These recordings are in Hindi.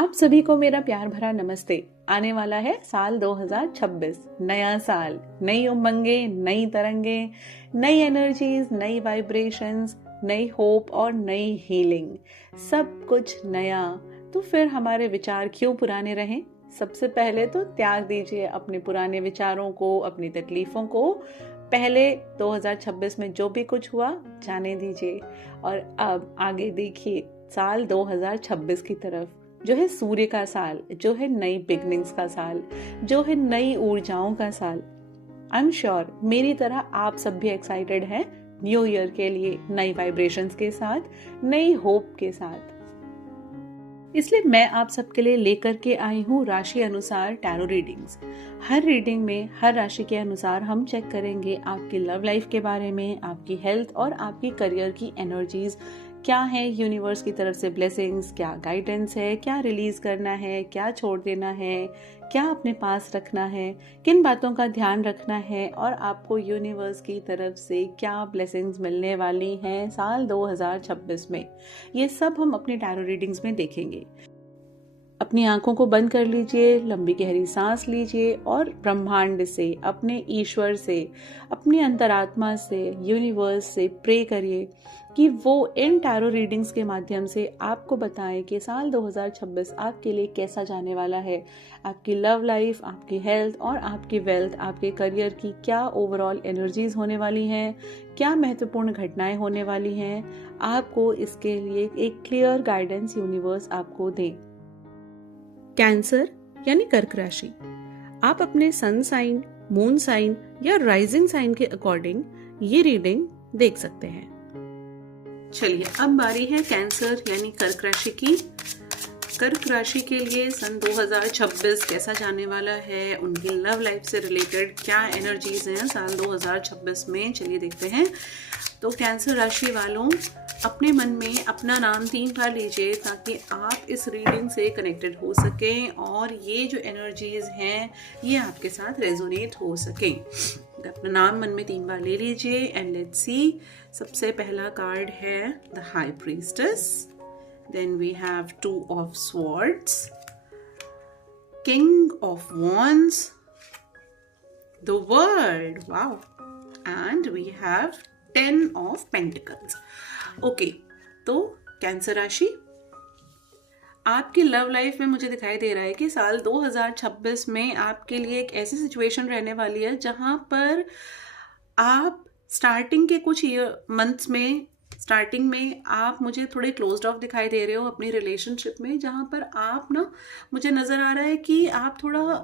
आप सभी को मेरा प्यार भरा नमस्ते। आने वाला है साल 2026, नया साल, नई उमंगे, नई तरंगे, नई एनर्जीज, नई वाइब्रेशंस, नई होप और नई हीलिंग, सब कुछ नया। तो फिर हमारे विचार क्यों पुराने रहें? सबसे पहले तो त्याग दीजिए अपने पुराने विचारों को, अपनी तकलीफों को। पहले 2026 में जो भी कुछ हुआ जाने दीजिए और अब आगे देखिए साल 2026 की तरफ, जो है सूर्य का साल, जो है नई बिगनिंग्स का साल, जो है नई ऊर्जाओं का साल। आई एम श्योर मेरी तरह आप सब भी एक्साइटेड हैं न्यू ईयर के लिए, नई वाइब्रेशंस के साथ, नई होप के साथ। इसलिए मैं आप सबके लिए लेकर के आई हूँ राशि अनुसार टैरो रीडिंग्स। हर रीडिंग में हर राशि के अनुसार हम चेक करेंगे आपकी लव लाइफ के बारे में, आपकी हेल्थ और आपकी करियर की एनर्जीज क्या है, यूनिवर्स की तरफ से ब्लेसिंग्स, क्या गाइडेंस है, क्या रिलीज करना है, क्या छोड़ देना है, क्या अपने पास रखना है, किन बातों का ध्यान रखना है और आपको यूनिवर्स की तरफ से क्या ब्लेसिंग्स मिलने वाली हैं साल 2026 में। ये सब हम अपनी टैरो रीडिंग्स में देखेंगे। अपनी आंखों को बंद कर लीजिए, लंबी गहरी सांस लीजिए और ब्रह्मांड से, अपने ईश्वर से, अपनी अंतरात्मा से, यूनिवर्स से प्रे करिए कि वो इन टैरो रीडिंग्स के माध्यम से आपको बताएं कि साल 2026 आपके लिए कैसा जाने वाला है। आपकी लव लाइफ, आपकी हेल्थ और आपकी वेल्थ, आपके करियर की क्या ओवरऑल एनर्जीज होने वाली हैं, क्या महत्वपूर्ण घटनाएं होने वाली हैं। आपको इसके लिए एक क्लियर गाइडेंस यूनिवर्स आपको दे। कैंसर यानी कर्क राशि, आप अपने सन साइन, मून साइन या राइजिंग साइन के अकॉर्डिंग ये रीडिंग देख सकते हैं। चलिए अब बारी है कैंसर यानी कर्क राशि की। कर्क राशि के लिए सन 2026 कैसा जाने वाला है, उनकी लव लाइफ से रिलेटेड क्या एनर्जीज हैं साल 2026 में, चलिए देखते हैं। तो कैंसर राशि वालों, अपने मन में अपना नाम 3 बार लीजिए ताकि आप इस रीडिंग से कनेक्टेड हो सकें और ये जो एनर्जीज हैं ये आपके साथ रेजोनेट हो सकें। अपना नाम मन में 3 बार ले लीजिए एंड लेट्स सी। सबसे पहला कार्ड है the high priestess, then we have 2 of swords, king of wands, the world, wow, and we have 10 of pentacles. Okay, तो कैंसर राशि, आपकी लव लाइफ में मुझे दिखाई दे रहा है कि साल 2026 में आपके लिए एक ऐसी सिचुएशन रहने वाली है जहां पर आप स्टार्टिंग के कुछ मंथ्स में, स्टार्टिंग में आप मुझे थोड़े क्लोज्ड ऑफ दिखाई दे रहे हो अपनी रिलेशनशिप में, जहां पर आप ना, मुझे नजर आ रहा है कि आप थोड़ा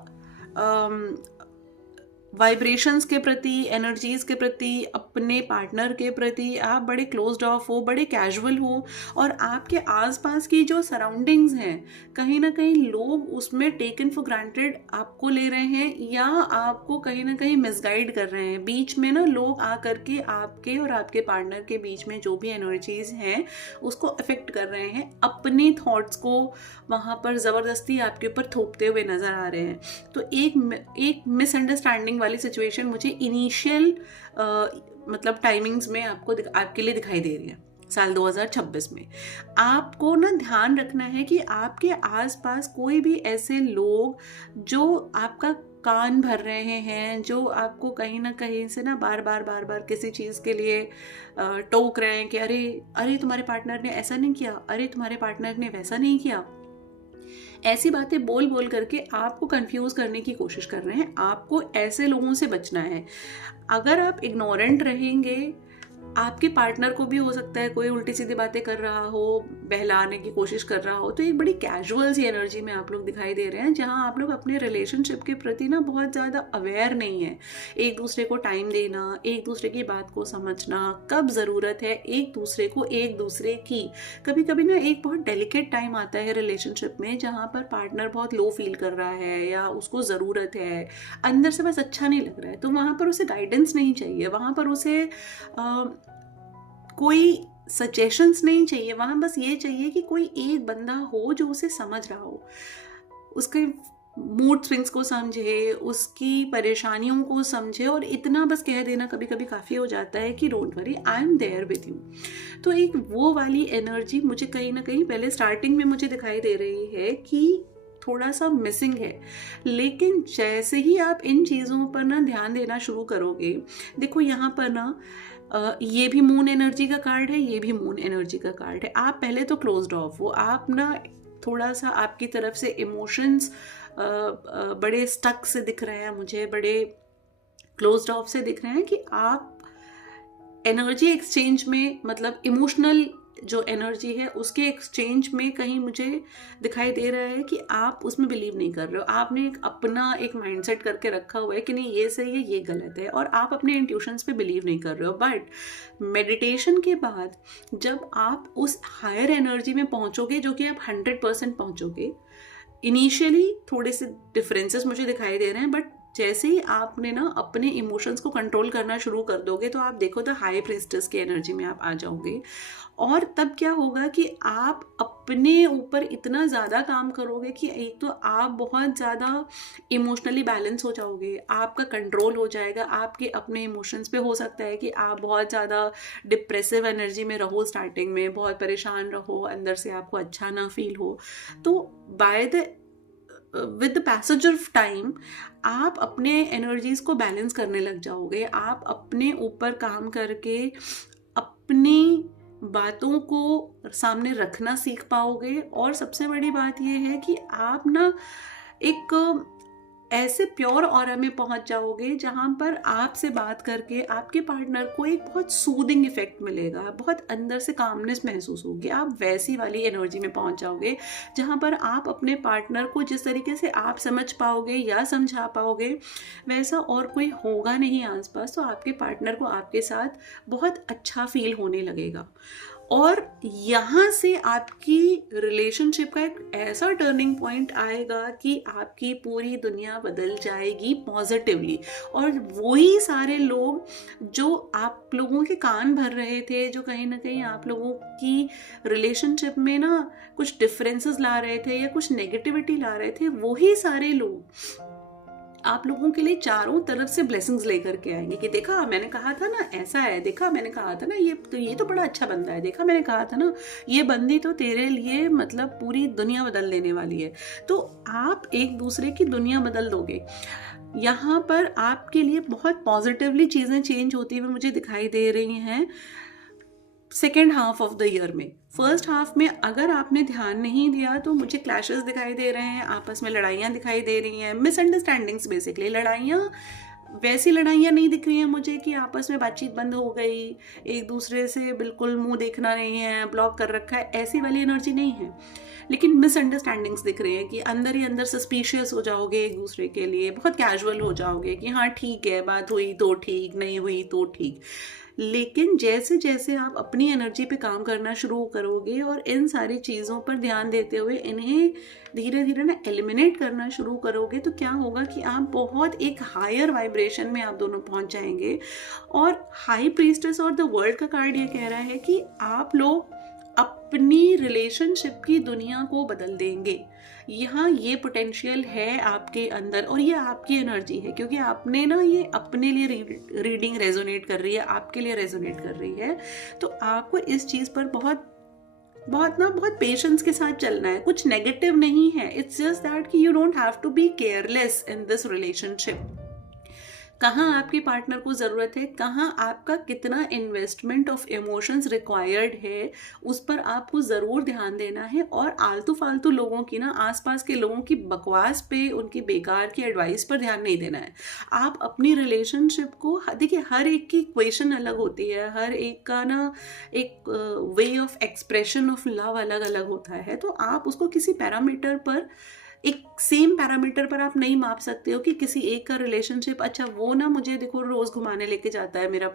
वाइब्रेशंस के प्रति, एनर्जीज के प्रति, अपने पार्टनर के प्रति आप बड़े क्लोज्ड ऑफ हो, बड़े कैजुअल हो और आपके आसपास की जो सराउंडिंग्स हैं कहीं ना कहीं लोग उसमें टेकन फॉर ग्रांटेड आपको ले रहे हैं या आपको कहीं ना कहीं मिसगाइड कर रहे हैं। बीच में ना लोग आकर के आपके और आपके पार्टनर के बीच में जो भी एनर्जीज हैं उसको अफेक्ट कर रहे हैं, अपने थॉट्स को वहाँ पर ज़बरदस्ती आपके ऊपर थोपते हुए नज़र आ रहे हैं। तो एक मिसअंडरस्टैंडिंग वाली सिचुएशन मुझे इनिशियल मतलब टाइमिंग्स में आपके लिए दिखाई दे रही है साल 2026 में। आपको ना ध्यान रखना है कि आपके आसपास कोई भी ऐसे लोग जो आपका कान भर रहे हैं, जो आपको कहीं ना कहीं से ना बार बार किसी चीज़ के लिए टोक रहे हैं कि अरे अरे तुम्हारे पार्टनर ने ऐसा नहीं किया, अरे तुम्हारे पार्टनर ने वैसा नहीं किया। ऐसी बातें बोल बोल करके आपको कंफ्यूज करने की कोशिश कर रहे हैं। आपको ऐसे लोगों से बचना है। अगर आप इग्नोरेंट रहेंगे, आपके पार्टनर को भी हो सकता है कोई उल्टी सीधी बातें कर रहा हो, बहलाने की कोशिश कर रहा हो, तो एक बड़ी कैजुअल सी एनर्जी में आप लोग दिखाई दे रहे हैं जहां आप लोग अपने रिलेशनशिप के प्रति ना बहुत ज़्यादा अवेयर नहीं है। एक दूसरे को टाइम देना, एक दूसरे की बात को समझना, कब ज़रूरत है एक दूसरे को, एक दूसरे की। कभी कभी ना एक बहुत डेलिकेट टाइम आता है रिलेशनशिप में जहाँ पर पार्टनर बहुत लो फील कर रहा है या उसको ज़रूरत है, अंदर से बस अच्छा नहीं लग रहा है, तो वहाँ पर उसे गाइडेंस नहीं चाहिए, वहाँ पर उसे कोई सजेशंस नहीं चाहिए, वहाँ बस ये चाहिए कि कोई एक बंदा हो जो उसे समझ रहा हो, उसके मूड स्विंग्स को समझे, उसकी परेशानियों को समझे, और इतना बस कह देना कभी कभी काफ़ी हो जाता है कि don't worry, I am there with you. तो एक वो वाली एनर्जी मुझे कहीं ना कहीं पहले स्टार्टिंग में मुझे दिखाई दे रही है कि थोड़ा सा मिसिंग है। लेकिन जैसे ही आप इन चीज़ों पर ना ध्यान देना शुरू करोगे, देखो यहाँ पर ना ये भी मून एनर्जी का कार्ड है, ये भी मून एनर्जी का कार्ड है। आप पहले तो क्लोज्ड ऑफ हो, आप ना थोड़ा सा आपकी तरफ से इमोशंस बड़े स्टक से दिख रहे हैं मुझे, बड़े क्लोज्ड ऑफ से दिख रहे हैं कि आप एनर्जी एक्सचेंज में, मतलब इमोशनल जो एनर्जी है उसके एक्सचेंज में कहीं मुझे दिखाई दे रहा है कि आप उसमें बिलीव नहीं कर रहे हो। आपने एक अपना एक माइंडसेट करके रखा हुआ है कि नहीं ये सही है ये गलत है, और आप अपने इंट्यूशंस पे बिलीव नहीं कर रहे हो। बट मेडिटेशन के बाद जब आप उस हायर एनर्जी में पहुंचोगे, जो कि आप 100% पहुंचोगे, इनिशियली थोड़े से डिफरेंसेस मुझे दिखाई दे रहे हैं, बट जैसे ही आपने ना अपने इमोशंस को कंट्रोल करना शुरू कर दोगे तो आप देखो तो हाई प्रीस्टेस की एनर्जी में आप आ जाओगे। और तब क्या होगा कि आप अपने ऊपर इतना ज़्यादा काम करोगे कि एक तो आप बहुत ज़्यादा इमोशनली बैलेंस हो जाओगे, आपका कंट्रोल हो जाएगा आपके अपने इमोशंस पे। हो सकता है कि आप बहुत ज़्यादा डिप्रेसिव एनर्जी में रहो, स्टार्टिंग में बहुत परेशान रहो, अंदर से आपको अच्छा ना फील हो। तो by the with the passage of time आप अपने एनर्जीज को बैलेंस करने लग जाओगे। आप अपने ऊपर काम करके अपनी बातों को सामने रखना सीख पाओगे। और सबसे बड़ी बात यह है कि आप ना एक ऐसे प्योर ऑरा में पहुंच जाओगे जहां पर आपसे बात करके आपके पार्टनर को एक बहुत सूदिंग इफेक्ट मिलेगा, बहुत अंदर से कामनेस महसूस होगी। आप वैसी वाली एनर्जी में पहुंच जाओगे जहां पर आप अपने पार्टनर को जिस तरीके से आप समझ पाओगे या समझा पाओगे वैसा और कोई होगा नहीं आसपास। तो आपके पार्टनर को आपके साथ बहुत अच्छा फील होने लगेगा। और यहाँ से आपकी रिलेशनशिप का एक ऐसा टर्निंग पॉइंट आएगा कि आपकी पूरी दुनिया बदल जाएगी पॉजिटिवली। और वही सारे लोग जो आप लोगों के कान भर रहे थे, जो कहीं ना कहीं आप लोगों की रिलेशनशिप में ना कुछ डिफरेंसेस ला रहे थे या कुछ नेगेटिविटी ला रहे थे, वही सारे लोग आप लोगों के लिए चारों तरफ से ब्लेसिंग्स लेकर के आएंगे कि देखा मैंने कहा था ना ऐसा है, देखा मैंने कहा था ना ये तो बड़ा अच्छा बंदा है, देखा मैंने कहा था ना ये बंदी तो तेरे लिए मतलब पूरी दुनिया बदल देने वाली है। तो आप एक दूसरे की दुनिया बदल दोगे। यहाँ पर आपके लिए बहुत पॉजिटिवली चीज़ें चेंज होती हुई मुझे दिखाई दे रही हैं second half of the year में। फर्स्ट हाफ में अगर आपने ध्यान नहीं दिया तो मुझे क्लैशेस दिखाई दे रहे हैं, आपस में लड़ाइयाँ दिखाई दे रही हैं, मिसअंडरस्टैंडिंग्स बेसिकली। लड़ाइयाँ वैसी लड़ाइयाँ नहीं दिख रही हैं मुझे कि आपस में बातचीत बंद हो गई, एक दूसरे से बिल्कुल मुंह देखना नहीं है, ब्लॉक कर रखा है, ऐसी वाली एनर्जी नहीं है। लेकिन मिसअंडरस्टैंडिंग्स दिख रही है कि अंदर ही अंदर सस्पिशियस हो जाओगे एक दूसरे के लिए, बहुत कैजुअल हो जाओगे कि हाँ ठीक है, बात हुई तो ठीक, नहीं हुई तो ठीक। लेकिन जैसे जैसे आप अपनी एनर्जी पे काम करना शुरू करोगे और इन सारी चीज़ों पर ध्यान देते हुए इन्हें धीरे धीरे ना एलिमिनेट करना शुरू करोगे, तो क्या होगा कि आप बहुत एक हायर वाइब्रेशन में आप दोनों पहुंच जाएंगे। और हाई प्रीस्टेस और द वर्ल्ड का कार्ड ये कह रहा है कि आप लोग अपनी रिलेशनशिप की दुनिया को बदल देंगे। यहाँ ये पोटेंशियल है आपके अंदर और ये आपकी एनर्जी है, क्योंकि आपने ना ये अपने लिए रीडिंग रेजोनेट कर रही है, आपके लिए रेजोनेट कर रही है। तो आपको इस चीज़ पर बहुत पेशेंस के साथ चलना है। कुछ नेगेटिव नहीं है, इट्स जस्ट दैट कि you don't have to be careless in this relationship. कहाँ आपके पार्टनर को ज़रूरत है, कहाँ आपका कितना इन्वेस्टमेंट ऑफ इमोशंस रिक्वायर्ड है, उस पर आपको ज़रूर ध्यान देना है। और आलतू फालतू लोगों की ना, आसपास के लोगों की बकवास पे, उनकी बेकार की एडवाइस पर ध्यान नहीं देना है। आप अपनी रिलेशनशिप को, देखिए हर एक की इक्वेशन अलग होती है, हर एक का ना एक way of expression of love अलग अलग होता है। तो आप उसको किसी पैरामीटर पर, एक सेम पैरामीटर पर आप नहीं माप सकते हो कि किसी एक का रिलेशनशिप, अच्छा वो ना मुझे देखो रोज़ घुमाने लेके जाता है मेरा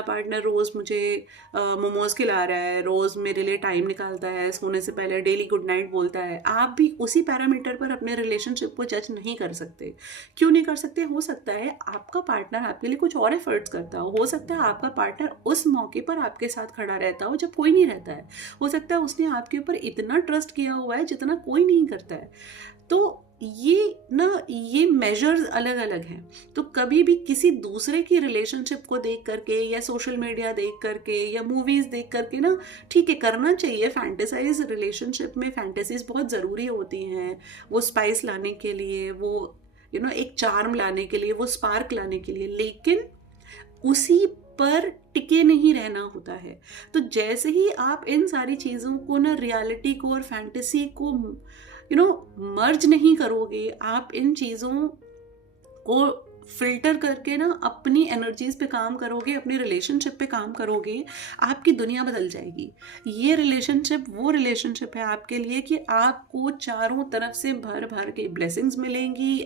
पार्टनर रोज़ मुझे मोमोज खिला रहा है, रोज़ मेरे लिए टाइम निकालता है, सोने से पहले डेली गुड नाइट बोलता है। आप भी उसी पैरामीटर पर अपने रिलेशनशिप को जज नहीं कर सकते। क्यों नहीं कर सकते? हो सकता है आपका पार्टनर आपके लिए कुछ और एफर्ट्स करता हो सकता है आपका पार्टनर उस मौके पर आपके साथ खड़ा रहता हो जब कोई नहीं रहता है, हो सकता है उसने आपके ऊपर इतना ट्रस्ट किया हुआ है जितना कोई नहीं करता है। तो ये मेजर्स अलग अलग हैं। तो कभी भी किसी दूसरे की रिलेशनशिप को देख करके या सोशल मीडिया देख करके या मूवीज देख करके ना, ठीक है करना चाहिए फैंटेसाइज, रिलेशनशिप में फैंटेसीज बहुत ज़रूरी होती हैं, वो स्पाइस लाने के लिए, वो एक चार्म लाने के लिए, वो स्पार्क लाने के लिए, लेकिन उसी पर टिके नहीं रहना होता है। तो जैसे ही आप इन सारी चीज़ों को ना, रियलिटी को और फैंटेसी को मर्ज नहीं करोगे, आप इन चीज़ों को फिल्टर करके ना अपनी एनर्जीज पे काम करोगे, अपनी रिलेशनशिप पे काम करोगे, आपकी दुनिया बदल जाएगी। ये रिलेशनशिप वो रिलेशनशिप है आपके लिए कि आपको चारों तरफ से भर भर के ब्लेसिंग्स मिलेंगी।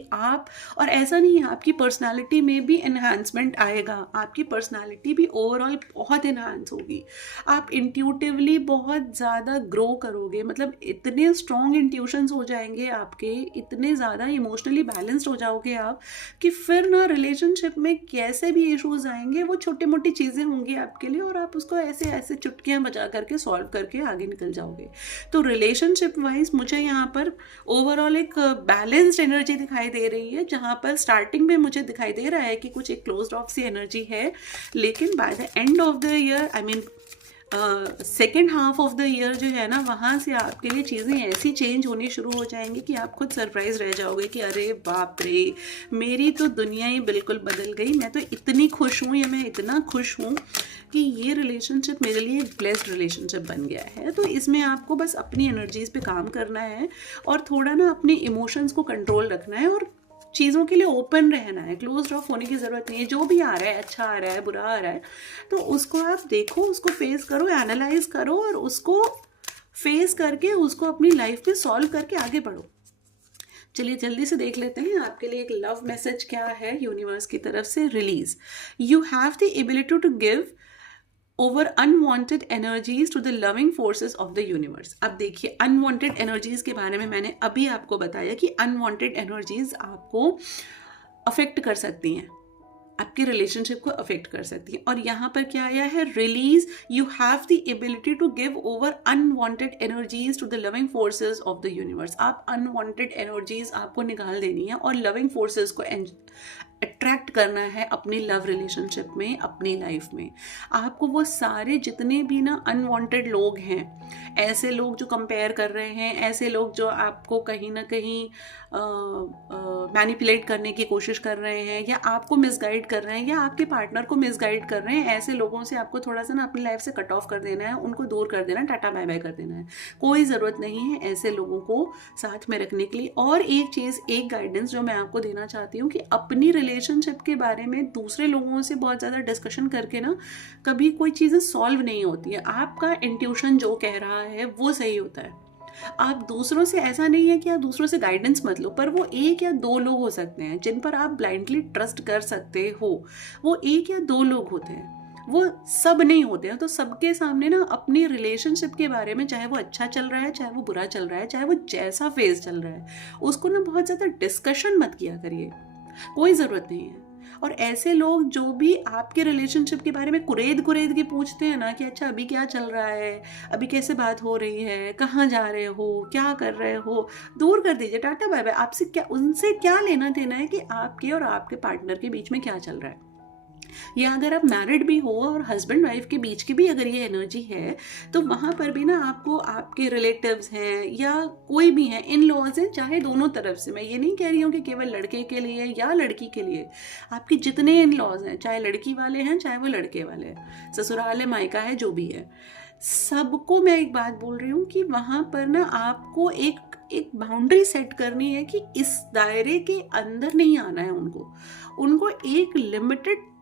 और ऐसा नहीं है, आपकी पर्सनालिटी में भी एनहांसमेंट आएगा, आपकी पर्सनालिटी भी ओवरऑल बहुत एनहांस होगी। आप इंट्यूटिवली बहुत ज़्यादा ग्रो करोगे, मतलब इतने स्ट्रॉन्ग इंट्यूशंस हो जाएंगे आपके, इतने ज़्यादा इमोशनली बैलेंस्ड हो जाओगे आप कि फिर ना रिलेशनशिप में कैसे भी इश्यूज आएंगे वो छोटी मोटी चीज़ें होंगी आपके लिए, और आप उसको ऐसे ऐसे चुटकियां बजा करके सॉल्व करके आगे निकल जाओगे। तो रिलेशनशिप वाइज मुझे यहाँ पर ओवरऑल एक बैलेंस्ड एनर्जी दिखाई दे रही है, जहाँ पर स्टार्टिंग में मुझे दिखाई दे रहा है कि कुछ एक क्लोज्ड ऑफ सी एनर्जी है, लेकिन by the end of the year, I mean second half of the year जो है ना, वहाँ से आपके लिए चीज़ें ऐसी चेंज होनी शुरू हो जाएंगी कि आप खुद सरप्राइज रह जाओगे कि अरे बाप रे, मेरी तो दुनिया ही बिल्कुल बदल गई, मैं तो इतनी खुश हूँ, या मैं इतना खुश हूँ कि ये रिलेशनशिप मेरे लिए एक ब्लेस्ड रिलेशनशिप बन गया है। तो इसमें आपको बस अपनी एनर्जीज पे काम करना है और थोड़ा ना अपने इमोशंस को कंट्रोल रखना है और चीज़ों के लिए ओपन रहना है। क्लोज ऑफ होने की ज़रूरत नहीं है। जो भी आ रहा है, अच्छा आ रहा है, बुरा आ रहा है, तो उसको आप देखो, उसको फेस करो, एनालाइज करो और उसको फेस करके उसको अपनी लाइफ में सॉल्व करके आगे बढ़ो। चलिए जल्दी से देख लेते हैं आपके लिए एक लव मैसेज क्या है यूनिवर्स की तरफ से। Release, you have the ability to give over unwanted energies to the loving forces of the universe. अब देखिए, अनवांटेड एनर्जीज के बारे में मैंने अभी आपको बताया कि अनवांटेड एनर्जीज आपको अफेक्ट कर सकती हैं, आपके रिलेशनशिप को अफेक्ट कर सकती है। और यहाँ पर क्या आया है, release, you have the ability to give over unwanted energies to the loving forces of the universe. आप अनवांटेड एनर्जीज आपको निकाल देनी है और लविंग फोर्सेस को अट्रैक्ट करना है अपनी लव रिलेशनशिप में, अपनी लाइफ में। आपको वो सारे जितने भी ना अनवांटेड लोग हैं, ऐसे लोग जो कंपेयर कर रहे हैं, ऐसे लोग जो आपको कहीं ना कहीं मैनिपुलेट करने की कोशिश कर रहे हैं या आपको मिसगाइड कर रहे हैं या आपके पार्टनर को मिसगाइड कर रहे हैं, ऐसे लोगों से आपको थोड़ा सा ना अपनी लाइफ से कट ऑफ कर देना है, उनको दूर कर देना है, टाटा बाय बाय कर देना है। कोई ज़रूरत नहीं है ऐसे लोगों को साथ में रखने के लिए। और एक चीज़, एक गाइडेंस जो मैं आपको देना चाहती हूँ कि अपनी रिलेशनशिप के बारे में दूसरे लोगों से बहुत ज़्यादा डिस्कशन करके ना कभी कोई चीज़ें सॉल्व नहीं होती है। आपका इंट्यूशन जो कह रहा है वो सही होता है। आप दूसरों से, ऐसा नहीं है कि आप दूसरों से गाइडेंस मत लो, पर वो एक या दो लोग हो सकते हैं जिन पर आप ब्लाइंडली ट्रस्ट कर सकते हो। वो एक या दो लोग होते हैं, वो सब नहीं होते हैं। तो सबके सामने ना अपनी रिलेशनशिप के बारे में, चाहे वो अच्छा चल रहा है, चाहे वो बुरा चल रहा है, चाहे वो जैसा फेज चल रहा है, उसको ना बहुत ज़्यादा डिस्कशन मत किया करिए, कोई ज़रूरत नहीं है। और ऐसे लोग जो भी आपके रिलेशनशिप के बारे में कुरेद के पूछते हैं ना कि अच्छा अभी क्या चल रहा है, अभी कैसे बात हो रही है, कहाँ जा रहे हो, क्या कर रहे हो, दूर कर दीजिए, टाटा बाय बाय। आपसे क्या, उनसे क्या लेना देना है कि आपके और आपके पार्टनर के बीच में क्या चल रहा है। या अगर आप मैरिड भी हो और हस्बैंड वाइफ के बीच की भी अगर ये एनर्जी है, तो वहाँ पर भी ना आपको आपके रिलेटिव्स हैं या कोई भी हैं, इन लॉज हैं, चाहे दोनों तरफ से, मैं ये नहीं कह रही हूँ कि केवल लड़के के लिए या लड़की के लिए, आपके जितने इन लॉज हैं, चाहे लड़की वाले हैं चाहे वो लड़के वाले हैं, ससुराल है, मायका है, जो भी है, सबको मैं एक बात बोल रही हूँ कि वहाँ पर ना आपको एक बाउंड्री सेट करनी है कि इस दायरे के अंदर नहीं आना है। उनको एक लिमिटेड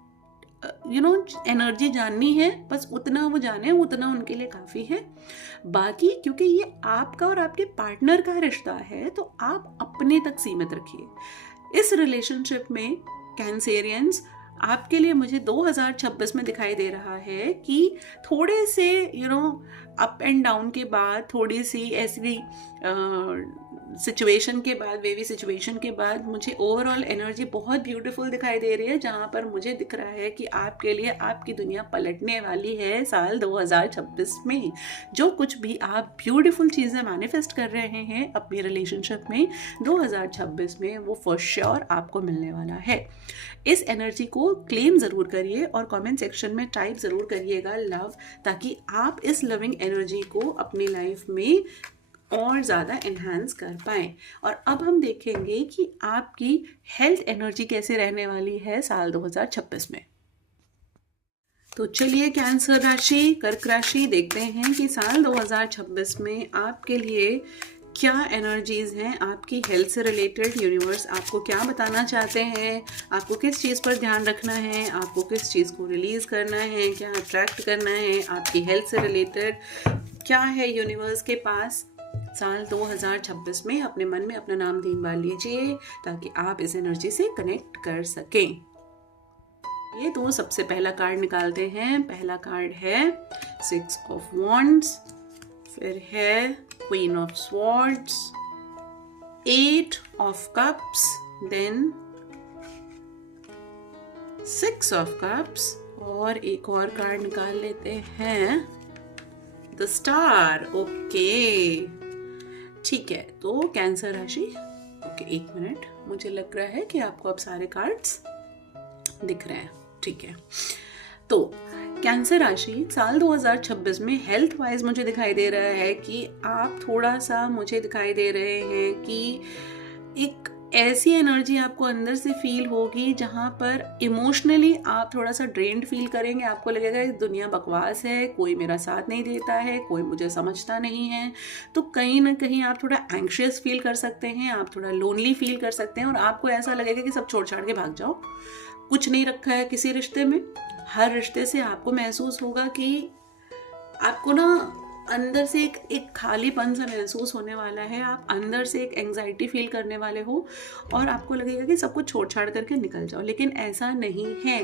एनर्जी जाननी है, बस उतना वो जाने, उतना उनके लिए काफ़ी है। बाकी क्योंकि ये आपका और आपके पार्टनर का रिश्ता है, तो आप अपने तक सीमित रखिए। इस रिलेशनशिप में कैंसेरियंस आपके लिए मुझे 2026 में दिखाई दे रहा है कि थोड़े से अप एंड डाउन के बाद, थोड़ी सी ऐसी सिचुएशन के बाद, वेवी सिचुएशन के बाद मुझे ओवरऑल एनर्जी बहुत ब्यूटीफुल दिखाई दे रही है, जहाँ पर मुझे दिख रहा है कि आपके लिए आपकी दुनिया पलटने वाली है साल 2026 में। जो कुछ भी आप ब्यूटीफुल चीज़ें मैनिफेस्ट कर रहे हैं अपनी रिलेशनशिप में 2026 में, वो फॉर श्योर आपको मिलने वाला है। इस एनर्जी को क्लेम ज़रूर करिए और कमेंट सेक्शन में टाइप ज़रूर करिएगा लव, ताकि आप इस लविंग एनर्जी को अपनी लाइफ में और ज़्यादा एनहांस कर पाएँ। और अब हम देखेंगे कि आपकी हेल्थ एनर्जी कैसे रहने वाली है साल 2026 में। तो चलिए कैंसर राशि, कर्क राशि देखते हैं कि साल 2026 में आपके लिए क्या एनर्जीज़ हैं, आपकी हेल्थ से रिलेटेड यूनिवर्स आपको क्या बताना चाहते हैं, आपको किस चीज़ पर ध्यान रखना है, आपको किस चीज़ को रिलीज़ करना है, क्या अट्रैक्ट करना है, आपकी हेल्थ से रिलेटेड क्या है यूनिवर्स के पास साल 2026 में। अपने मन में अपना नाम ध्यान लीजिए ताकि आप इस एनर्जी से कनेक्ट कर सकें। ये तो सबसे पहला कार्ड निकालते हैं। पहला कार्ड है 6 ऑफ वॉन्ड्स, फिर है queen of swords, 8 of cups, then 6 of cups, और एक और कार्ड निकाल लेते हैं द स्टार। ओके, ठीक है। तो कैंसर राशि, ओके एक मिनट, मुझे लग रहा है कि आपको अब सारे कार्ड्स दिख रहे हैं, ठीक है। तो कैंसर राशि साल 2026 में हेल्थ वाइज मुझे दिखाई दे रहा है कि आप थोड़ा सा, मुझे दिखाई दे रहे हैं कि एक ऐसी एनर्जी आपको अंदर से फील होगी जहाँ पर इमोशनली आप थोड़ा सा ड्रेन्ड फील करेंगे। आपको लगेगा कि दुनिया बकवास है, कोई मेरा साथ नहीं देता है, कोई मुझे समझता नहीं है। तो कहीं ना कहीं आप थोड़ा एंग्शियस फील कर सकते हैं, आप थोड़ा लोनली फील कर सकते हैं, और आपको ऐसा लगेगा कि सब छोड़ छाड़ के भाग जाओ, कुछ नहीं रखा है किसी रिश्ते में। हर रिश्ते से आपको महसूस होगा कि आपको ना अंदर से एक खालीपन सा महसूस होने वाला है, आप अंदर से एक एंग्जाइटी फील करने वाले हो, और आपको लगेगा कि सब कुछ छोड़ छाड़ करके निकल जाओ। लेकिन ऐसा नहीं है,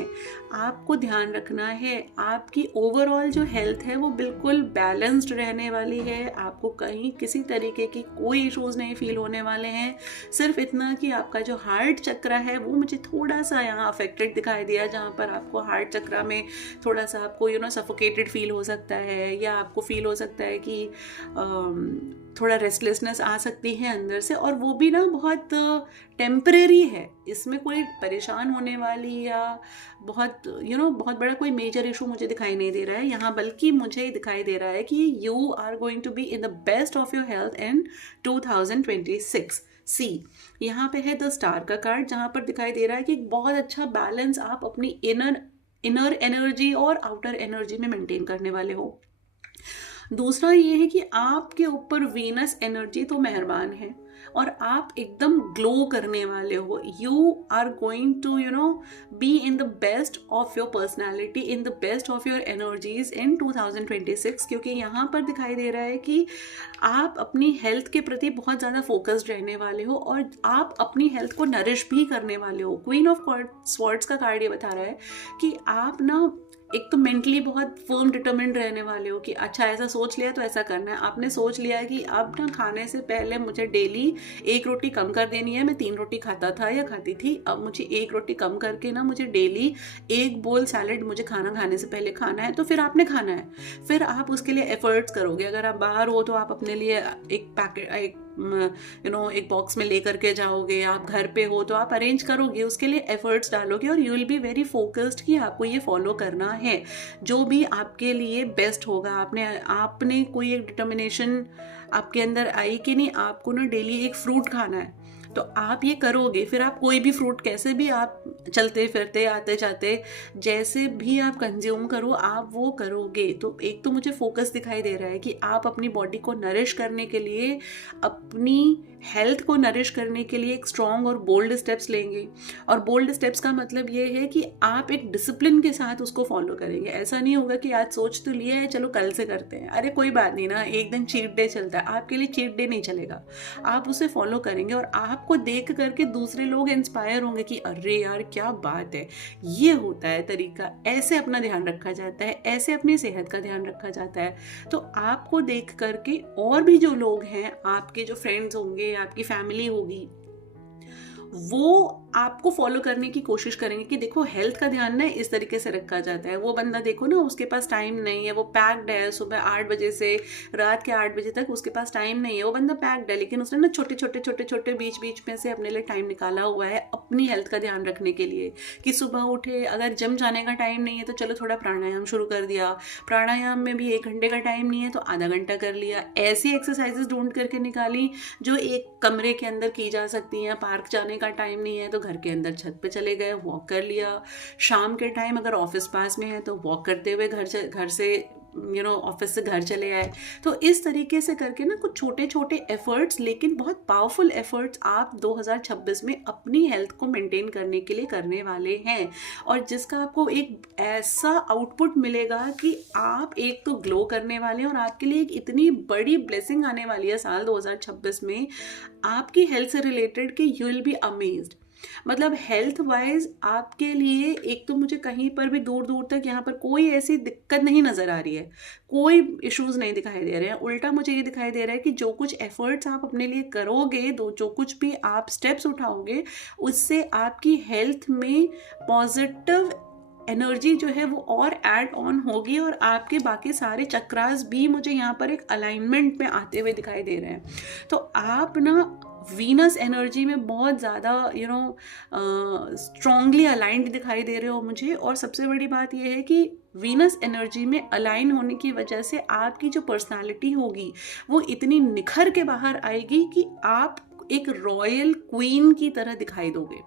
आपको ध्यान रखना है आपकी ओवरऑल जो हेल्थ है वो बिल्कुल बैलेंस्ड रहने वाली है। आपको कहीं किसी तरीके की कोई इश्यूज़ नहीं फील होने वाले हैं। सिर्फ इतना कि आपका जो हार्ट चक्र है वो मुझे थोड़ा सा यहाँ अफेक्टेड दिखाई दिया, जहाँ पर आपको हार्ट चक्र में थोड़ा सा आपको सफोकेटेड फील हो सकता है, या आपको फील हो सकता है कि थोड़ा रेस्टलेसनेस आ सकती है अंदर से, और वो भी ना बहुत टेम्परेरी है। इसमें कोई परेशान होने वाली या बहुत बहुत बड़ा कोई मेजर इशू मुझे दिखाई नहीं दे रहा है यहाँ, बल्कि मुझे दिखाई दे रहा है कि you are going to be in the best of your health in 2026। See यहाँ पे है द स्टार का कार्ड, जहाँ पर दिखाई दे रहा है कि बहुत अच्छा बैलेंस आप अपनी इनर एनर्जी और आउटर एनर्जी में मेंटेन करने वाले हो। दूसरा ये है कि आपके ऊपर वीनस एनर्जी तो मेहरबान है और आप एकदम ग्लो करने वाले हो। You are going to be in the best of your personality, in the best of your energies in 2026, क्योंकि यहाँ पर दिखाई दे रहा है कि आप अपनी हेल्थ के प्रति बहुत ज़्यादा फोकस्ड रहने वाले हो और आप अपनी हेल्थ को नरिश भी करने वाले हो। क्वीन ऑफ स्वॉर्ड्स का कार्ड ये बता रहा है कि आप ना एक तो मेंटली बहुत फर्म डिटरमिन्ड रहने वाले हो कि अच्छा ऐसा सोच लिया तो ऐसा करना है। आपने सोच लिया कि अब ना खाने से पहले मुझे डेली 1 रोटी कम कर देनी है। मैं 3 रोटी खाता था या खाती थी, अब मुझे 1 रोटी कम करके ना मुझे डेली 1 बोल सैलेड मुझे खाना खाने से पहले खाना है। तो फिर आपने खाना है, फिर आप उसके लिए एफर्ट्स करोगे। अगर आप बाहर हो तो आप अपने लिए एक पैकेट एक बॉक्स में लेकर के जाओगे, आप घर पे हो तो आप अरेंज करोगे, उसके लिए एफर्ट्स डालोगे और you will be very focused कि आपको ये फॉलो करना है जो भी आपके लिए बेस्ट होगा। आपने कोई एक डिटर्मिनेशन आपके अंदर आई कि नहीं, आपको ना डेली एक फ्रूट खाना है तो आप ये करोगे। फिर आप कोई भी फ्रूट कैसे भी आप चलते फिरते आते जाते जैसे भी आप कंज्यूम करो आप वो करोगे। तो एक तो मुझे फोकस दिखाई दे रहा है कि आप अपनी बॉडी को नरिश करने के लिए, अपनी हेल्थ को नरिश करने के लिए एक स्ट्रॉन्ग और बोल्ड स्टेप्स लेंगे। और बोल्ड स्टेप्स का मतलब ये है कि आप एक डिसिप्लिन के साथ उसको फॉलो करेंगे। ऐसा नहीं होगा कि आज सोच तो लिया है चलो कल से करते हैं, अरे कोई बात नहीं ना, एक दिन चीट डे चलता है, आपके लिए चीट डे नहीं चलेगा। आप उसे फॉलो करेंगे और आप आपको देख करके दूसरे लोग इंस्पायर होंगे कि अरे यार क्या बात है, ये होता है तरीका, ऐसे अपना ध्यान रखा जाता है, ऐसे अपनी सेहत का ध्यान रखा जाता है। तो आपको देख करके और भी जो लोग हैं, आपके जो फ्रेंड्स होंगे, आपकी फैमिली होगी, वो आपको फॉलो करने की कोशिश करेंगे कि देखो हेल्थ का ध्यान ना इस तरीके से रखा जाता है। वो बंदा देखो ना, उसके पास टाइम नहीं है, वो पैक्ड है, सुबह 8 बजे से रात के 8 बजे तक उसके पास टाइम नहीं है, वो बंदा पैक्ड है, लेकिन उसने ना छोटे छोटे बीच बीच में से अपने लिए टाइम निकाला हुआ है अपनी हेल्थ का ध्यान रखने के लिए। कि सुबह उठे, अगर जिम जाने का टाइम नहीं है तो चलो थोड़ा प्राणायाम शुरू कर दिया, प्राणायाम में भी 1 घंटे का टाइम नहीं है तो आधा घंटा कर लिया। ऐसी एक्सरसाइजेस ढूंढ करके निकाली जो एक कमरे के अंदर की जा सकती हैं। पार्क जाने का टाइम नहीं है तो घर के अंदर छत पे चले गए, वॉक कर लिया। शाम के टाइम अगर ऑफिस पास में है तो वॉक करते हुए घर से ऑफिस से घर चले आए। तो इस तरीके से करके ना कुछ छोटे छोटे एफर्ट्स, लेकिन बहुत पावरफुल एफर्ट्स आप 2026 में अपनी हेल्थ को मेंटेन करने के लिए करने वाले हैं, और जिसका आपको एक ऐसा आउटपुट मिलेगा कि आप एक तो ग्लो करने वाले हैं, और आपके लिए एक इतनी बड़ी ब्लेसिंग आने वाली है साल 2026 में आपकी हेल्थ से रिलेटेड कि यू विल बी अमेज्ड। मतलब हेल्थ वाइज आपके लिए एक तो मुझे कहीं पर भी दूर दूर तक यहाँ पर कोई ऐसी दिक्कत नहीं नज़र आ रही है, कोई इश्यूज नहीं दिखाई दे रहे हैं। उल्टा मुझे ये दिखाई दे रहा है कि जो कुछ एफर्ट्स आप अपने लिए करोगे, जो कुछ भी आप स्टेप्स उठाओगे, उससे आपकी हेल्थ में पॉजिटिव एनर्जी जो है वो और ऐड ऑन होगी, और आपके बाकी सारे चक्रास भी मुझे यहाँ पर एक अलाइनमेंट में आते हुए दिखाई दे रहे हैं। तो आप ना वीनस एनर्जी में बहुत ज़्यादा स्ट्रांगली अलाइंड दिखाई दे रहे हो मुझे। और सबसे बड़ी बात यह है कि वीनस एनर्जी में अलाइन होने की वजह से आपकी जो पर्सनालिटी होगी वो इतनी निखर के बाहर आएगी कि आप एक रॉयल क्वीन की तरह दिखाई दोगे।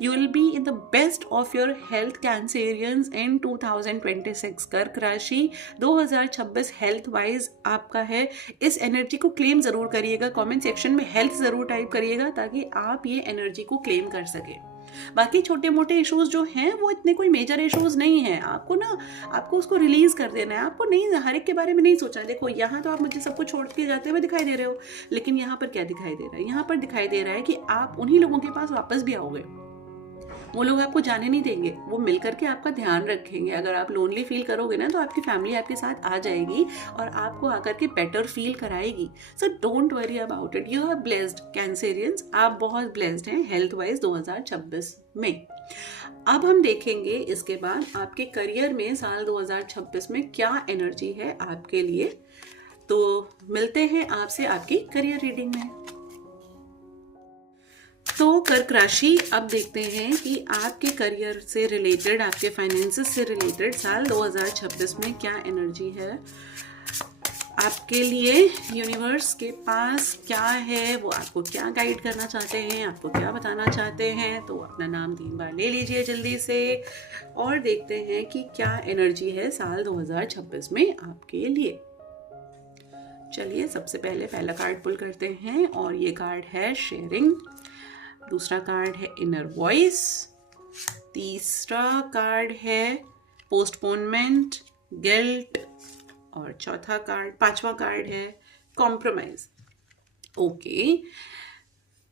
You will be in the best of your health Cancerians in 2026। कर्क राशि 2026 हेल्थ वाइज आपका है। इस एनर्जी को क्लेम जरूर करिएगा, कमेंट सेक्शन में हेल्थ जरूर टाइप करिएगा ताकि आप ये एनर्जी को क्लेम कर सके। बाकी छोटे मोटे इश्यूज जो हैं वो इतने कोई मेजर इश्यूज नहीं हैं। आपको उसको रिलीज कर देना है। आपको नहीं हर एक के बारे में नहीं सोचना। देखो यहाँ तो आप मुझे सब कुछ छोड़ के जाते हुए दिखाई दे रहे हो, लेकिन यहाँ पर क्या दिखाई दे रहा है? यहाँ पर दिखाई दे रहा है कि आप उन्हीं लोगों के पास वापस भी आओगे। वो लोग आपको जाने नहीं देंगे, वो मिल करके आपका ध्यान रखेंगे। अगर आप लोनली फील करोगे ना तो आपकी फैमिली आपके साथ आ जाएगी और आपको आकर के बेटर फील कराएगी। So don't worry about it, you are blessed Cancerians, आप बहुत ब्लेस्ड हैं हेल्थ वाइज 2026 में। अब हम देखेंगे इसके बाद आपके करियर में साल 2026 में क्या एनर्जी है आपके लिए। तो मिलते हैं आपसे आपकी करियर रीडिंग में। तो कर्क राशि, अब देखते हैं कि आपके करियर से रिलेटेड, आपके फाइनेंसेस से रिलेटेड साल 2026 में क्या एनर्जी है आपके लिए। यूनिवर्स के पास क्या है, वो आपको क्या गाइड करना चाहते हैं, आपको क्या बताना चाहते हैं। तो अपना नाम 3 बार ले लीजिए जल्दी से और देखते हैं कि क्या एनर्जी है साल 2026 में आपके लिए। चलिए सबसे पहले पहला कार्ड पुल करते हैं और ये कार्ड है शेयरिंग, दूसरा कार्ड है इनर वॉइस, तीसरा कार्ड है पोस्टपोनमेंट, गिल्ट, और पांचवा कार्ड है कॉम्प्रोमाइज। ओके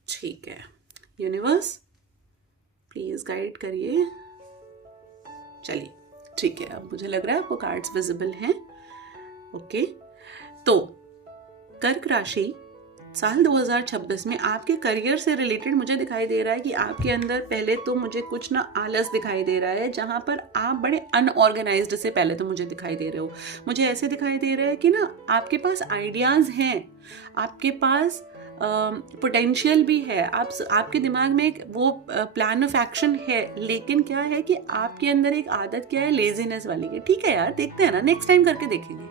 ठीक है, यूनिवर्स प्लीज गाइड करिए। चलिए ठीक है, अब मुझे लग रहा है आपको कार्ड्स विजिबल हैं। ओके, तो कर्क राशि साल 2026 में आपके करियर से रिलेटेड मुझे दिखाई दे रहा है कि आपके अंदर पहले तो मुझे कुछ ना आलस दिखाई दे रहा है, जहां पर आप बड़े अनऑर्गेनाइज्ड से पहले तो मुझे दिखाई दे रहे हो। मुझे ऐसे दिखाई दे रहा है कि ना आपके पास आइडियाज हैं, आपके पास पोटेंशियल भी है, आपके दिमाग में एक वो प्लान ऑफ एक्शन है, लेकिन क्या है कि आपके अंदर एक आदत क्या है, लेजीनेस वाली है। ठीक है यार, देखते हैं ना, नेक्स्ट टाइम करके देखेंगे,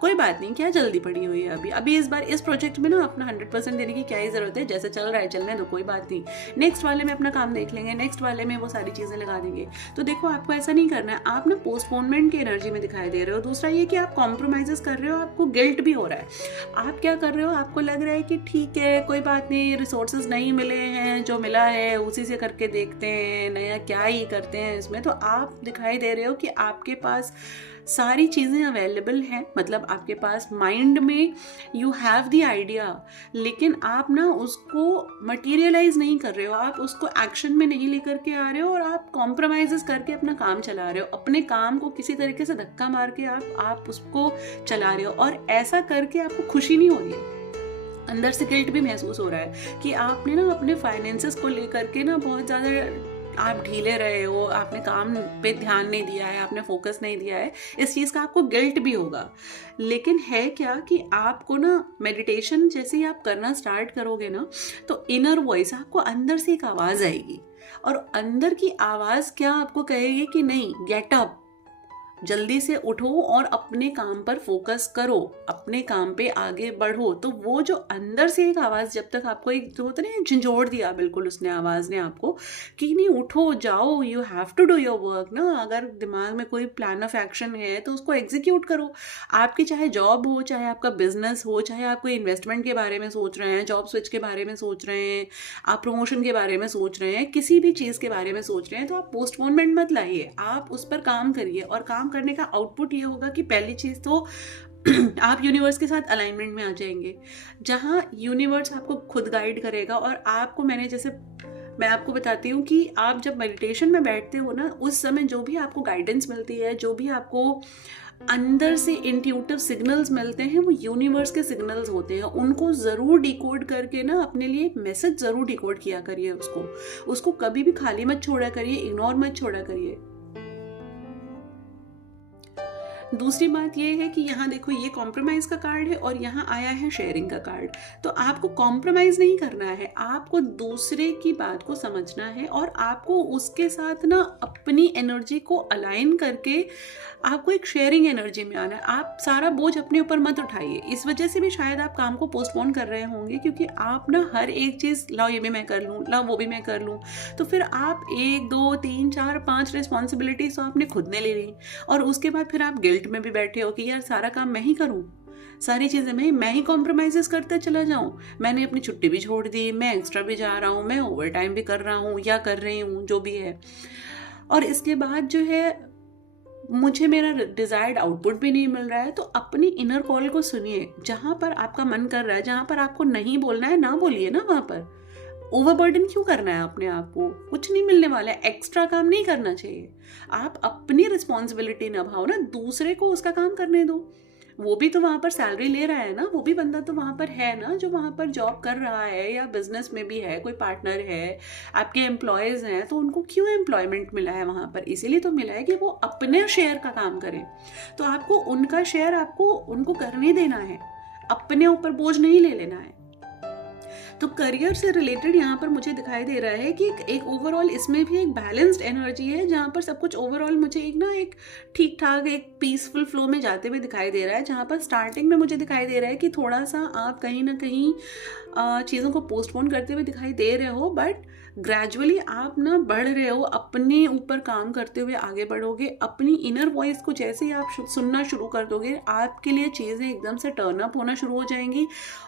कोई बात नहीं, क्या जल्दी पड़ी हुई है अभी इस बार इस प्रोजेक्ट में ना अपना 100% देने की क्या ही जरूरत है। जैसे चल रहा है चलने दो, कोई बात नहीं, नेक्स्ट वाले में अपना काम देख लेंगे, नेक्स्ट वाले में वो सारी चीजें लगा देंगे। तो देखो आपको ऐसा नहीं करना है, आप ना पोस्टपोनमेंट की एनर्जी में दिखाई दे रहे हो। दूसरा ये कि आप कॉम्प्रोमाइजेस कर रहे हो, आपको गिल्ट भी हो रहा है। आप क्या कर रहे हो, आपको लग रहा है कि ठीक है कोई बात नहीं, रिसोर्सेज नहीं मिले हैं, जो मिला है उसी से करके देखते हैं, नया क्या ही करते हैं इसमें। तो आप दिखाई दे रहे हो कि आपके पास सारी चीज़ें अवेलेबल हैं, मतलब आपके पास माइंड में यू हैव द आइडिया, लेकिन आप ना उसको मटेरियलाइज नहीं कर रहे हो, आप उसको एक्शन में नहीं लेकर के आ रहे हो, और आप कॉम्प्रोमाइज़ करके अपना काम चला रहे हो, अपने काम को किसी तरीके से धक्का मार के आप उसको चला रहे हो, और ऐसा करके आपको खुशी नहीं हो रही है, अंदर से गिल्ट भी महसूस हो रहा है कि आपने ना अपने फाइनेंसेस को लेकर के ना बहुत ज़्यादा आप ढीले रहे हो, आपने काम पे ध्यान नहीं दिया है, आपने फोकस नहीं दिया है, इस चीज़ का आपको गिल्ट भी होगा। लेकिन है क्या कि आपको ना मेडिटेशन जैसे ही आप करना स्टार्ट करोगे ना, तो इनर वॉइस, आपको अंदर से एक आवाज़ आएगी, और अंदर की आवाज़ क्या आपको कहेगी कि नहीं, गेट अप, जल्दी से उठो और अपने काम पर फोकस करो, अपने काम पे आगे बढ़ो। तो वो जो अंदर से एक आवाज़, जब तक आपको एक जो होता है ना, झंझोड़ दिया बिल्कुल उसने, आवाज़ ने आपको कि नहीं उठो जाओ, you have to do your work ना, अगर दिमाग में कोई प्लान ऑफ एक्शन है तो उसको एग्जीक्यूट करो। आपकी चाहे जॉब हो, चाहे आपका बिजनेस हो, चाहे आप कोई इन्वेस्टमेंट के बारे में सोच रहे हैं, जॉब स्विच के बारे में सोच रहे हैं, आप प्रमोशन के बारे में सोच रहे हैं, किसी भी चीज़ के बारे में सोच रहे हैं, तो आप पोस्टपोनमेंट मत लाइए, आप उस पर काम करिए। और काम करने का आउटपुट ये होगा कि पहली चीज तो आप यूनिवर्स के साथ अलाइनमेंट में आ जाएंगे, जहां यूनिवर्स आपको खुद गाइड करेगा। और आपको मैं आपको बताती हूँ कि आप जब मेडिटेशन में बैठते हो ना, उस समय जो भी आपको गाइडेंस मिलती है, जो भी आपको अंदर से इंट्यूटिव सिग्नल्स मिलते हैं, वो यूनिवर्स के सिग्नल्स होते हैं। उनको ज़रूर डिकोड करके ना अपने लिए मैसेज ज़रूर डिकोड किया करिए, उसको कभी भी खाली मत छोड़ा करिए, इग्नोर मत छोड़ा करिए। दूसरी बात यह है कि यहाँ देखो, ये कॉम्प्रोमाइज़ का कार्ड है और यहाँ आया है शेयरिंग का कार्ड। तो आपको कॉम्प्रोमाइज़ नहीं करना है, आपको दूसरे की बात को समझना है, और आपको उसके साथ ना अपनी एनर्जी को अलाइन करके आपको एक शेयरिंग एनर्जी में आना है। आप सारा बोझ अपने ऊपर मत उठाइए। इस वजह से भी शायद आप काम को पोस्टपोन कर रहे होंगे, क्योंकि आप ना हर एक चीज़, लाओ ये भी मैं कर लूँ, लाओ वो भी मैं कर लूँ, तो फिर आप 1 2 3 4 5 रिस्पॉन्सिबिलिटीज तो आपने खुद ने ले ली, और उसके बाद फिर आप गिल्ट में भी बैठे हो कि यार सारा काम मैं ही करूँ, सारी चीज़ें मैं ही कॉम्प्रोमाइज़ करते चला जाऊँ, मैंने अपनी छुट्टी भी छोड़ दी, मैं एक्स्ट्रा भी जा रहा हूँ, मैं ओवर टाइम भी कर रहा हूँ या कर रही हूँ, जो भी है। और इसके बाद जो है, मुझे मेरा डिजायर्ड आउटपुट भी नहीं मिल रहा है। तो अपनी इनर कॉल को सुनिए, जहां पर आपका मन कर रहा है, जहां पर आपको नहीं बोलना है, ना बोलिए ना। वहां पर ओवरबर्डन क्यों करना है अपने आप को, कुछ नहीं मिलने वाला है, एक्स्ट्रा काम नहीं करना चाहिए। आप अपनी रिस्पॉन्सिबिलिटी निभाओ ना, दूसरे को उसका काम करने दो। वो भी तो वहाँ पर सैलरी ले रहा है ना, वो भी बंदा तो वहाँ पर है ना, जो वहाँ पर जॉब कर रहा है, या बिजनेस में भी है, कोई पार्टनर है, आपके एम्प्लॉयज़ हैं, तो उनको क्यों एम्प्लॉयमेंट मिला है वहाँ पर? इसीलिए तो मिला है कि वो अपने शेयर का काम करें। तो आपको उनका शेयर आपको उनको करने देना है, अपने ऊपर बोझ नहीं ले लेना है। तो करियर से रिलेटेड यहाँ पर मुझे दिखाई दे रहा है कि एक ओवरऑल इसमें भी एक बैलेंस्ड एनर्जी है, जहाँ पर सब कुछ ओवरऑल मुझे एक ठीक ठाक, एक पीसफुल फ्लो में जाते हुए दिखाई दे रहा है। जहाँ पर स्टार्टिंग में मुझे दिखाई दे रहा है कि थोड़ा सा आप कहीं ना कहीं चीज़ों को पोस्टपोन करते हुए दिखाई दे रहे हो, बट ग्रेजुअली आप ना बढ़ रहे हो, अपने ऊपर काम करते हुए आगे बढ़ोगे। अपनी इनर वॉइस को जैसे ही आप सुनना शुरू कर दोगे, आपके लिए चीज़ें एकदम से टर्न अप होना शुरू हो जाएंगी,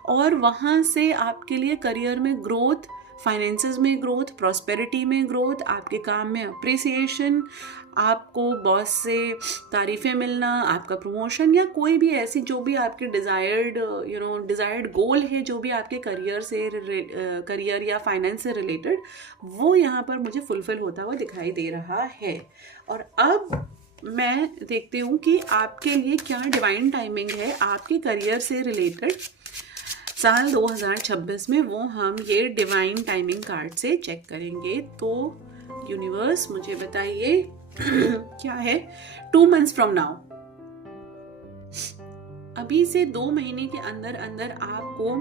और वहाँ से आपके लिए करियर में ग्रोथ, फाइनेंसेस में ग्रोथ, प्रॉस्पेरिटी में ग्रोथ, आपके काम में अप्रिसिएशन, आपको बॉस से तारीफ़ें मिलना, आपका प्रमोशन, या कोई भी ऐसी जो भी आपके डिज़ायर्ड गोल है, जो भी आपके करियर या फाइनेंस से रिलेटेड, वो यहाँ पर मुझे फुलफिल होता हुआ दिखाई दे रहा है। और अब मैं देखती हूँ कि आपके लिए क्या डिवाइन टाइमिंग है आपके करियर से रिलेटेड साल 2026 में, वो हम ये डिवाइन टाइमिंग कार्ड से चेक करेंगे। तो यूनिवर्स मुझे बताइए क्या है 2 months फ्रॉम नाउ, अभी से 2 महीने के अंदर अंदर आपको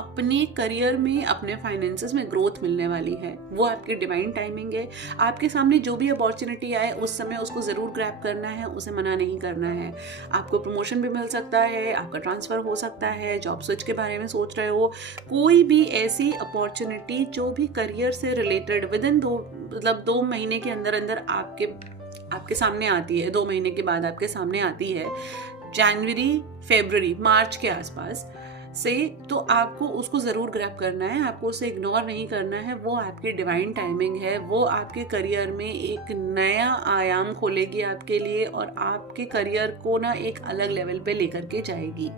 अपने करियर में, अपने फाइनेंसेस में ग्रोथ मिलने वाली है। वो आपकी डिवाइन टाइमिंग है। आपके सामने जो भी अपॉर्चुनिटी आए उस समय उसको ज़रूर ग्रैब करना है, उसे मना नहीं करना है। आपको प्रमोशन भी मिल सकता है, आपका ट्रांसफ़र हो सकता है, जॉब स्विच के बारे में सोच रहे हो, कोई भी ऐसी अपॉर्चुनिटी जो भी करियर से रिलेटेड विद इन 2 महीने के अंदर अंदर आपके सामने आती है, 2 महीने के बाद आपके सामने आती है, जनवरी, फरवरी, मार्च के आसपास, से, तो आपको उसको ज़रूर ग्रैब करना है, आपको उसे इग्नोर नहीं करना है। वो आपकी डिवाइन टाइमिंग है, वो आपके करियर में एक नया आयाम खोलेगी आपके लिए और आपके करियर को ना एक अलग लेवल पे लेकर के जाएगी।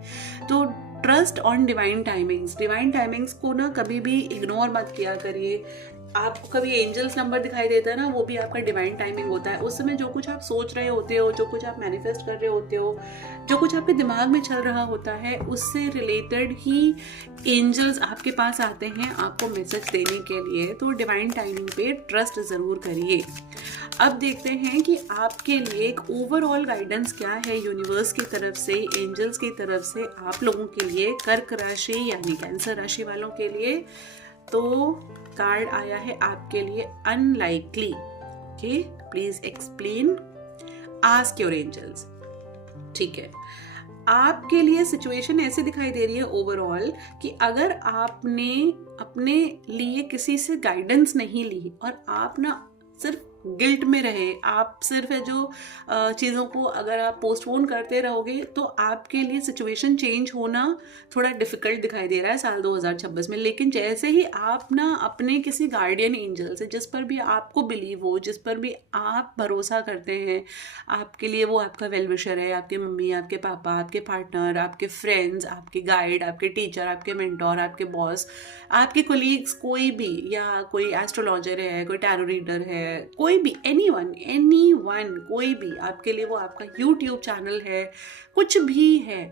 तो ट्रस्ट ऑन डिवाइन टाइमिंग्स को ना कभी भी इग्नोर मत किया करिए। आपको कभी एंजल्स नंबर दिखाई देता है ना, वो भी आपका डिवाइन टाइमिंग होता है। उस समय जो कुछ आप सोच रहे होते हो, जो कुछ आप मैनिफेस्ट कर रहे होते हो, जो कुछ आपके दिमाग में चल रहा होता है, उससे रिलेटेड ही एंजल्स आपके पास आते हैं आपको मैसेज देने के लिए। तो डिवाइन टाइमिंग पे ट्रस्ट ज़रूर करिए। अब देखते हैं कि आपके लिए एक ओवरऑल गाइडेंस क्या है यूनिवर्स की तरफ से, एंजल्स की तरफ से आप लोगों के लिए, कर्क राशि यानी कैंसर राशि वालों के लिए। तो कार्ड आया है आपके लिए unlikely. Okay, please explain, ask your angels. ठीक है, आपके लिए सिचुएशन ऐसे दिखाई दे रही है ओवरऑल कि अगर आपने अपने लिए किसी से गाइडेंस नहीं ली और आप ना सिर्फ गिल्ट में रहे, आप सिर्फ है जो चीज़ों को अगर आप पोस्टपोन करते रहोगे, तो आपके लिए सिचुएशन चेंज होना थोड़ा डिफिकल्ट दिखाई दे रहा है साल 2026 में। लेकिन जैसे ही आप ना अपने किसी गार्डियन एंजल से, जिस पर भी आपको बिलीव हो, जिस पर भी आप भरोसा करते हैं, आपके लिए वो आपका वेल विशर है, आपके मम्मी, आपके पापा, आपके पार्टनर, आपके फ्रेंड्स, आपके गाइड, आपके टीचर, आपके मेंटोर, आपके बॉस, आपके कोलीग्स, कोई भी, या कोई एस्ट्रोलॉजर है, कोई टैरो रीडर है, कोई भी, एनीवन, कोई भी, आपके लिए वो आपका यूट्यूब चैनल है, कुछ भी है,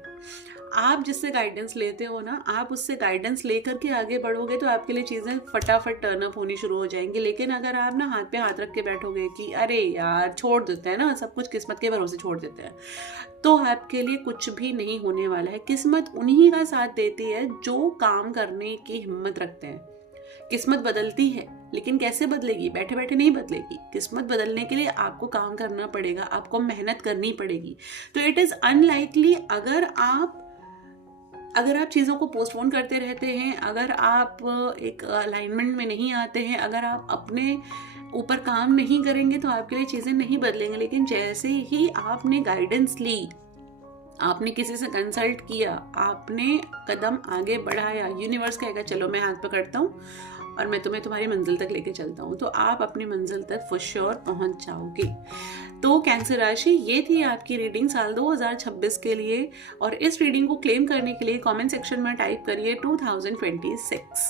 आप जिससे गाइडेंस लेते हो ना, आप उससे गाइडेंस लेकर के आगे बढ़ोगे तो आपके लिए चीज़ें फटाफट टर्न अप होनी शुरू हो जाएंगी। लेकिन अगर आप ना हाथ पे हाथ रख के बैठोगे कि अरे यार छोड़ देते हैं ना, सब कुछ किस्मत के भरोसे छोड़ देते हैं, तो आपके लिए कुछ भी नहीं होने वाला है। किस्मत उन्हीं का साथ देती है जो काम करने की हिम्मत रखते हैं। किस्मत बदलती है, लेकिन कैसे बदलेगी? बैठे बैठे नहीं बदलेगी। किस्मत बदलने के लिए आपको काम करना पड़ेगा, आपको मेहनत करनी पड़ेगी। तो इट इज़ अनलाइकली, अगर आप चीज़ों को पोस्टपोन करते रहते हैं, अगर आप एक अलाइनमेंट में नहीं आते हैं, अगर आप अपने ऊपर काम नहीं करेंगे, तो आपके लिए चीज़ें नहीं बदलेंगे। लेकिन जैसे ही आपने गाइडेंस ली, आपने किसी से कंसल्ट किया, आपने कदम आगे बढ़ाया, यूनिवर्स कहेगा चलो मैं हाथ पकड़ता हूँ और मैं तुम्हें तुम्हारी मंजिल तक लेके चलता हूँ, तो आप अपनी मंजिल तक फॉर श्योर पहुँच जाओगे। तो कैंसर राशि, ये थी आपकी रीडिंग साल 2026 के लिए। और इस रीडिंग को क्लेम करने के लिए कमेंट सेक्शन में टाइप करिए 2026।